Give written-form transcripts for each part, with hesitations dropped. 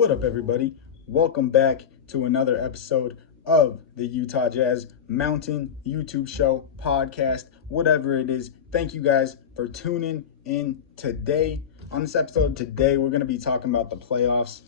What up, everybody? Welcome back to another episode of the Utah Jazz Mountain YouTube show, podcast, whatever it is. Thank you guys for tuning in today. On this episode today, we're going to be talking about the playoffs.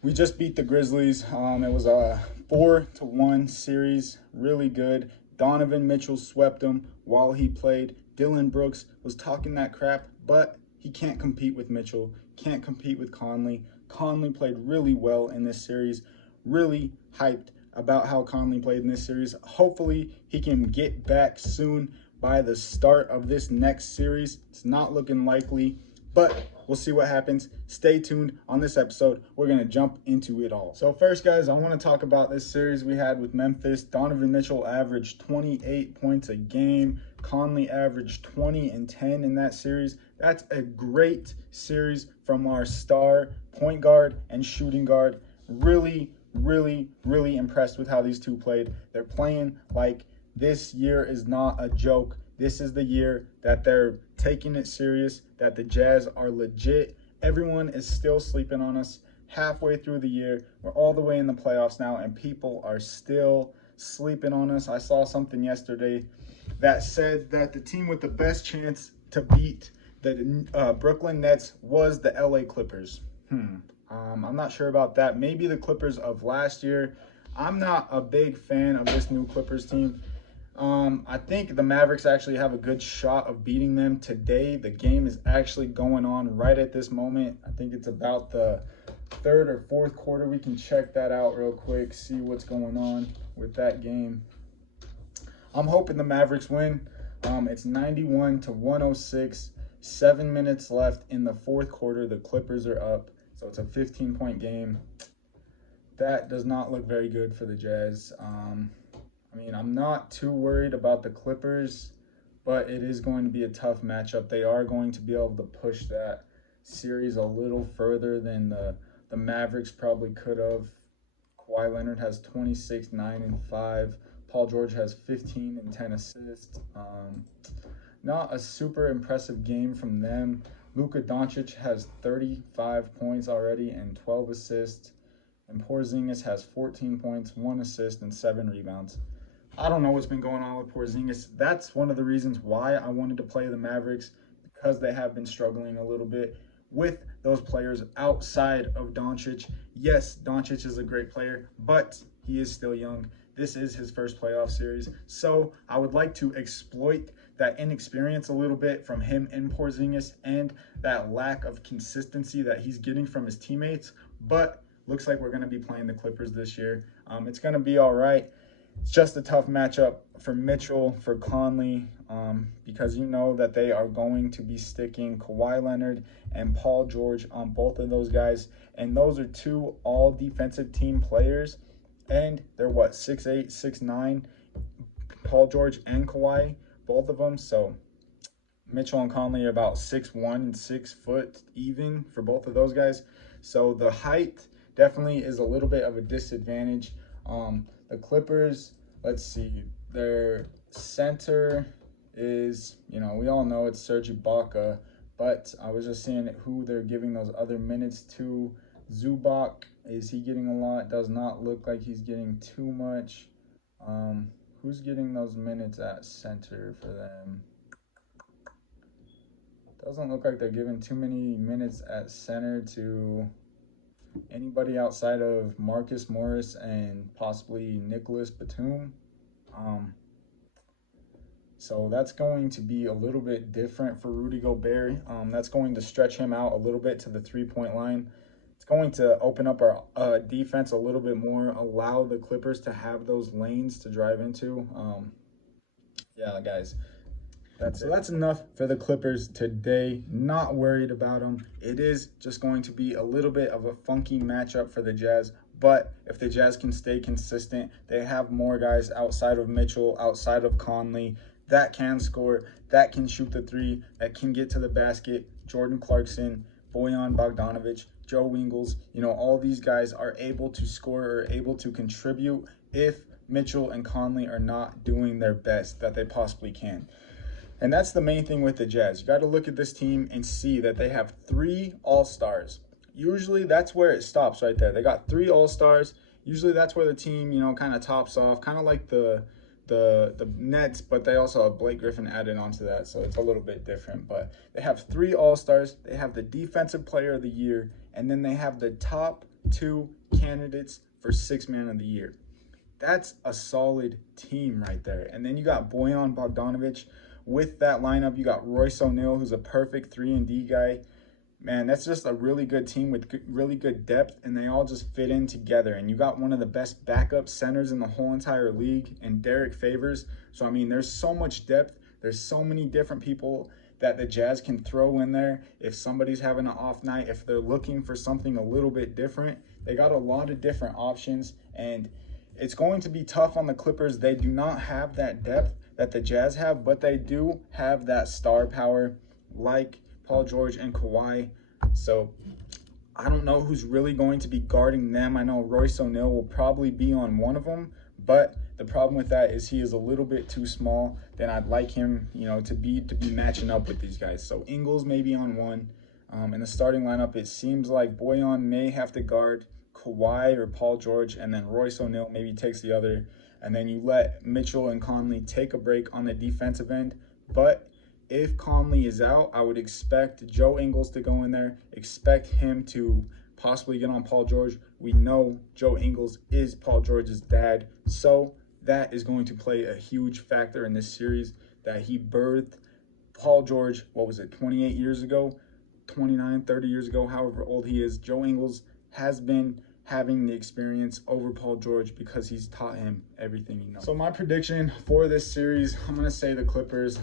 We just beat the Grizzlies. It was a 4-1 series, really good. Donovan Mitchell swept them while he played. Dylan Brooks was talking that crap, but he can't compete with Mitchell, can't compete with Conley. Conley played really well in this series. Really hyped about how Conley played in this series. Hopefully, he can get back soon by the start of this next series. It's not looking likely, but we'll see what happens. Stay tuned on this episode. We're going to jump into it all. So first, guys, I want to talk about this series we had with Memphis. Donovan Mitchell averaged 28 points a game. Conley averaged 20 and 10 in that series. That's a great series from our star point guard and shooting guard. Really impressed with how these two played. They're playing like this year is not a joke. This is the year that they're taking it serious, that the Jazz are legit. Everyone is still sleeping on us halfway through the year. We're all the way in the playoffs now, and people are still sleeping on us. I saw something yesterday that said that the team with the best chance to beat the Brooklyn Nets was the LA Clippers. I'm not sure about that. Maybe the Clippers of last year. I'm not a big fan of this new Clippers team. I think the Mavericks actually have a good shot of beating them today. The game is actually going on right at this moment. I think it's about the third or fourth quarter. We can check that out real quick, see what's going on with that game. I'm hoping the Mavericks win. It's 91-106. 7 minutes left in the fourth quarter. The Clippers are up, so it's a 15-point game. That does not look very good for the Jazz. I'm not too worried about the Clippers, but it is going to be a tough matchup. They are going to be able to push that series a little further than the Mavericks probably could have. Kawhi Leonard has 26, 9, and 5. Paul George has 15 and 10 assists. Not a super impressive game from them. Luka Doncic has 35 points already and 12 assists. And Porzingis has 14 points, 1 assist, and 7 rebounds. I don't know what's been going on with Porzingis. That's one of the reasons why I wanted to play the Mavericks, because they have been struggling a little bit with those players outside of Doncic. Yes, Doncic is a great player, but he is still young. This is his first playoff series. So I would like to exploit that inexperience a little bit from him and Porzingis and that lack of consistency that he's getting from his teammates. But looks like we're going to be playing the Clippers this year. It's going to be all right. It's just a tough matchup for Mitchell, for Conley, because you know that they are going to be sticking Kawhi Leonard and Paul George on both of those guys. And those are two all-defensive team players. And they're, 6'8", 6'9", Paul George and Kawhi, both of them. So Mitchell and Conley are about 6'1" and 6 foot even for both of those guys. So the height definitely is a little bit of a disadvantage. The Clippers, let's see, their center is, we all know it's Serge Ibaka, but I was just seeing who they're giving those other minutes to. Zubac, is he getting a lot? Does not look like he's getting too much. Who's getting those minutes at center for them? Doesn't look like they're giving too many minutes at center to anybody outside of Marcus Morris and possibly Nicholas Batum. So that's going to be a little bit different for Rudy Gobert. That's going to stretch him out a little bit to the three-point line. It's going to open up our defense a little bit more, allow the Clippers to have those lanes to drive into. Yeah, guys, that's enough for the Clippers today. Not worried about them. It is just going to be a little bit of a funky matchup for the Jazz. But if the Jazz can stay consistent, they have more guys outside of Mitchell, outside of Conley, that can score, that can shoot the three, that can get to the basket. Jordan Clarkson, Bojan Bogdanovic, Joe Ingles, all these guys are able to score or able to contribute if Mitchell and Conley are not doing their best that they possibly can. And that's the main thing with the Jazz. You got to look at this team and see that they have 3 all-stars. usually that's where it stops right there. They got 3 All-Stars. Usually that's where the team, kind of tops off, kind of like the Nets, but they also have Blake Griffin added onto that, so it's a little bit different. But they have 3 All-Stars. They have the Defensive Player of the Year, and then they have the top 2 candidates for 6th Man of the Year. That's a solid team right there. And then you got Bojan Bogdanovic. With that lineup, you got Royce O'Neal, who's a perfect 3-and-D guy. Man, that's just a really good team with really good depth, and they all just fit in together. And you got one of the best backup centers in the whole entire league, and Derek Favors. So, I mean, there's so much depth. There's so many different people that the Jazz can throw in there. If somebody's having an off night, if they're looking for something a little bit different, they got a lot of different options. And it's going to be tough on the Clippers. They do not have that depth that the Jazz have, but they do have that star power like Paul George and Kawhi. So I don't know who's really going to be guarding them. I know Royce O'Neal will probably be on one of them, but the problem with that is he is a little bit too small than I'd like him, to be matching up with these guys. So Ingles may be on one. In the starting lineup, it seems like Bojan may have to guard Kawhi or Paul George, and then Royce O'Neal maybe takes the other. And then you let Mitchell and Conley take a break on the defensive end. But if Conley is out, I would expect Joe Ingles to go in there, expect him to possibly get on Paul George. We know Joe Ingles is Paul George's dad, so that is going to play a huge factor in this series, that he birthed Paul George, 28 years ago, 29, 30 years ago, however old he is. Joe Ingles has been having the experience over Paul George because he's taught him everything he knows. So my prediction for this series, I'm going to say the Clippers.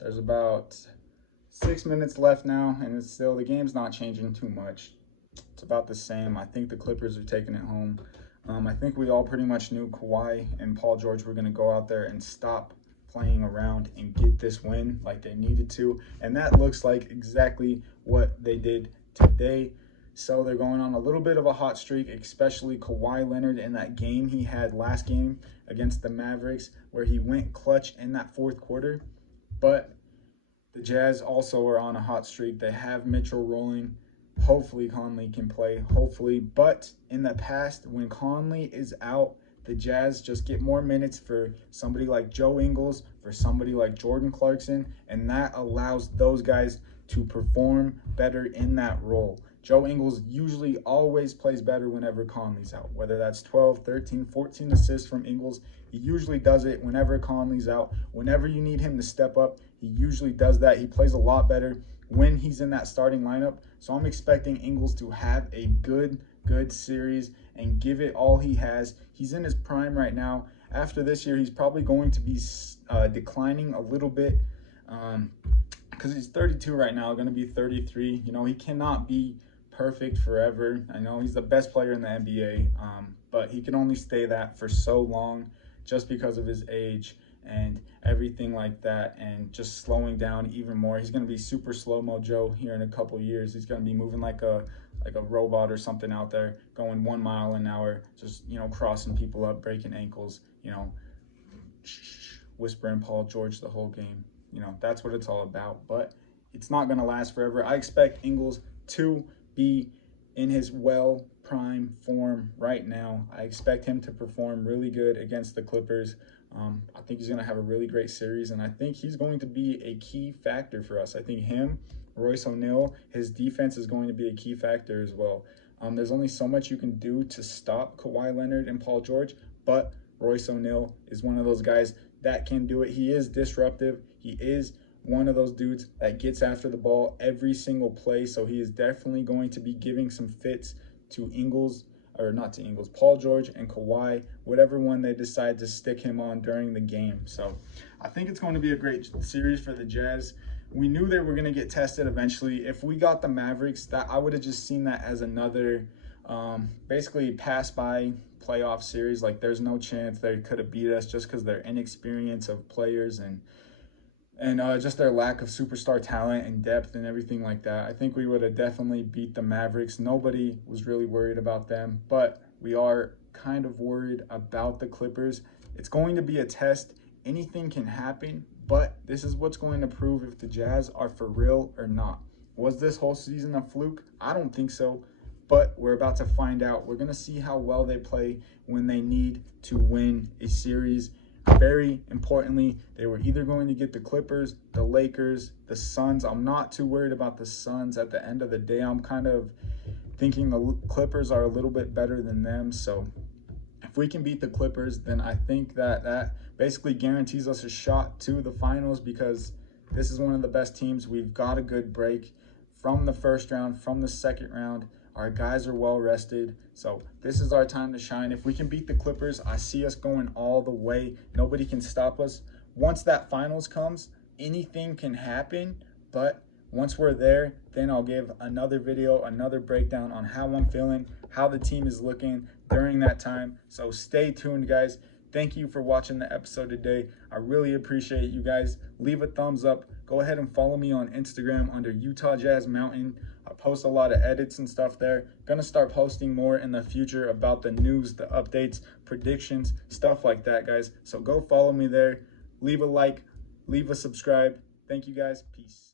There's about 6 minutes left now, and it's still, the game's not changing too much. It's about the same. I think the Clippers are taking it home. I think we all pretty much knew Kawhi and Paul George were going to go out there and stop playing around and get this win like they needed to. And that looks like exactly what they did today. So they're going on a little bit of a hot streak, especially Kawhi Leonard in that game he had last game against the Mavericks, where he went clutch in that 4th quarter. But the Jazz also are on a hot streak. They have Mitchell rolling. Hopefully Conley can play, hopefully. But in the past, when Conley is out, the Jazz just get more minutes for somebody like Joe Ingles, for somebody like Jordan Clarkson, and that allows those guys to perform better in that role. Joe Ingles usually always plays better whenever Conley's out, whether that's 12, 13, 14 assists from Ingles. He usually does it whenever Conley's out. Whenever you need him to step up, he usually does that. He plays a lot better when he's in that starting lineup. So I'm expecting Ingles to have a good series and give it all he has. He's in his prime right now. After this year, he's probably going to be declining a little bit because he's 32 right now, going to be 33. He cannot be perfect forever. I know he's the best player in the NBA, but he can only stay that for so long just because of his age and everything like that, and just slowing down even more. He's going to be super slow-mo Joe here in a couple years. He's going to be moving like a robot or something out there, going 1 mile an hour, just, crossing people up, breaking ankles, whispering Paul George the whole game. That's what it's all about, but it's not going to last forever. I expect Ingles to be in his prime form right now. I expect him to perform really good against the Clippers. I think he's going to have a really great series, and I think he's going to be a key factor for us. I think him, Royce O'Neal, his defense is going to be a key factor as well. There's only so much you can do to stop Kawhi Leonard and Paul George, but Royce O'Neal is one of those guys that can do it. He is disruptive. He is one of those dudes that gets after the ball every single play, so he is definitely going to be giving some fits to Ingles, or not to Ingles, Paul George and Kawhi, whatever one they decide to stick him on during the game. So I think it's going to be a great series for the Jazz. We knew they were going to get tested eventually. If we got the Mavericks, that I would have just seen that as another basically pass by playoff series. Like, there's no chance they could have beat us just because their inexperience of players and just their lack of superstar talent and depth and everything like that. I think we would have definitely beat the Mavericks. Nobody was really worried about them, but we are kind of worried about the Clippers. It's going to be a test. Anything can happen, but this is what's going to prove if the Jazz are for real or not. Was this whole season a fluke? I don't think so, but we're about to find out. We're going to see how well they play when they need to win a series. Very importantly, they were either going to get the Clippers, the Lakers, the Suns. I'm not too worried about the Suns at the end of the day. I'm kind of thinking the Clippers are a little bit better than them. So if we can beat the Clippers, then I think that basically guarantees us a shot to the finals, because this is one of the best teams. We've got a good break from the first round, from the second round. Our guys are well rested, so this is our time to shine. If we can beat the Clippers, I see us going all the way. Nobody can stop us. Once that finals comes, anything can happen, but once we're there, then I'll give another video, another breakdown on how I'm feeling, how the team is looking during that time. So stay tuned, guys. Thank you for watching the episode today. I really appreciate you guys. Leave a thumbs up. Go ahead and follow me on Instagram under Utah Jazz Mountain. I post a lot of edits and stuff there. Gonna start posting more in the future about the news, the updates, predictions, stuff like that, guys. So go follow me there. Leave a like, leave a subscribe. Thank you, guys. Peace.